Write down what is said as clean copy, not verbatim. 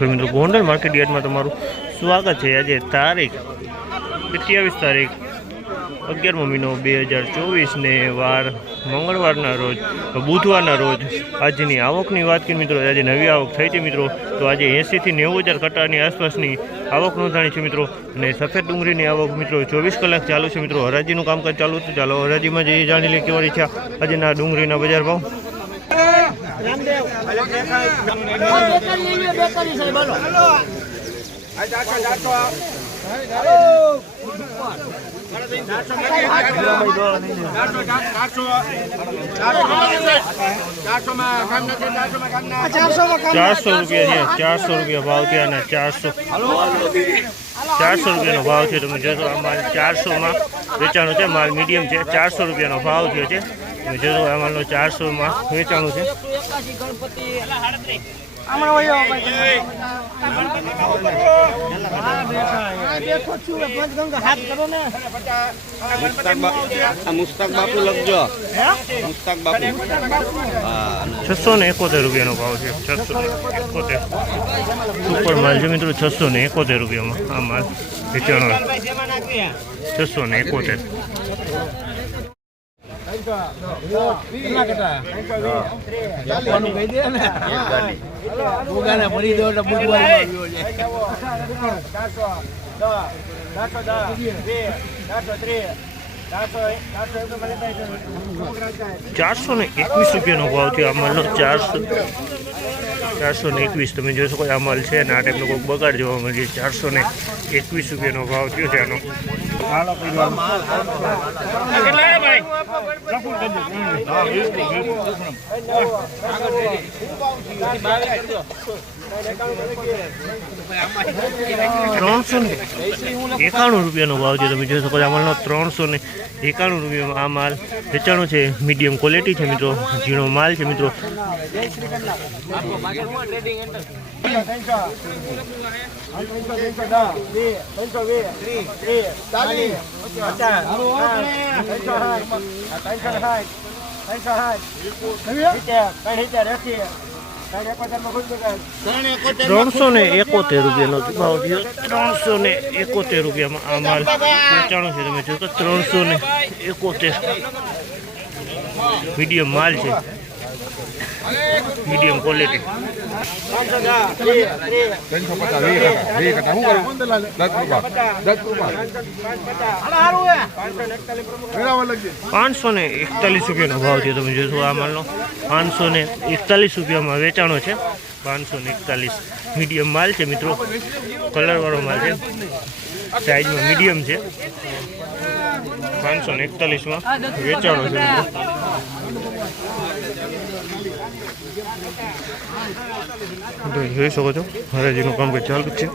મિત્રો ગોંડલ માર્કેટ યાર્ડમાં તમારું સ્વાગત છે। આજે તારીખ 27 તારીખ 11મો મહિનો 2024 ને વાર મંગળવારના રોજ બુધવારના રોજ આજની આવકની વાત કરીએ મિત્રો, આજે નવી આવક થઈ છે મિત્રો। તો આજે 80 થી 90,000 કટ્ટાની આસપાસની આવક નોંધાણી છે મિત્રો। અને સફેદ ડુંગળીની આવક મિત્રો 24 કલાક ચાલુ છે મિત્રો। હરાજીનું કામકાજ ચાલુ છે। ચાલો હરાજીમાં જઈએ, જાણી લઈએ કેવા છે આજના ડુંગળીના બજાર ભાવ। ₹400 ભાવ થયા ને 400 રૂપિયાનો ભાવ છે। તમે જોશો આ માલ 400માં વેચાણું છે। માલ મીડિયમ છે। 400 રૂપિયાનો ભાવ થયો છે। તમે જોશો આ માલનો 400માં વેચાણું છે। મુસ્તાક બાપુ લખજો, મુસ્તાક બાપુ। 671 રૂપિયાનો ભાવ છે। 671 સુપર માલ છે મિત્રો। 671 રૂપિયામાં આ માલ વેચાણો 671। ₹421 ભાવ થયો આ માલનો। 421 તમે જોઈ શકો આ માલ છે ને આ ટાઈપનો કોઈક બગાડ જોવા મળે। 421 રૂપિયાનો ભાવ થયો છે આનો। ₹391 રૂપિયાનો ભાવ છે। તમે જોઈ શકો આ માલનો 391 રૂપિયામાં આ માલ વેચાણો છે। મીડિયમ ક્વોલિટી છે મિત્રો, ઝીણો માલ છે મિત્રો। ₹371 રૂપિયાનો ભાવ થયો। 371 રૂપિયામાં આ માલ વેચાણો છે। તમે જોશો 371 મીડિયમ માલ છે, મીડિયમ ક્વોલિટી। ₹541 ભાવ છે। તમે જોશો આ માલનો 541 રૂપિયામાં વેચાણો છે। 541 મીડિયમ માલ છે મિત્રો, કલરવાળો માલ છે, સાઈઝમાં મીડિયમ છે। 541માં વેચાણો છે મિત્રો। જોઈ શકો છો હરાજીનું કામ ચાલુ છે।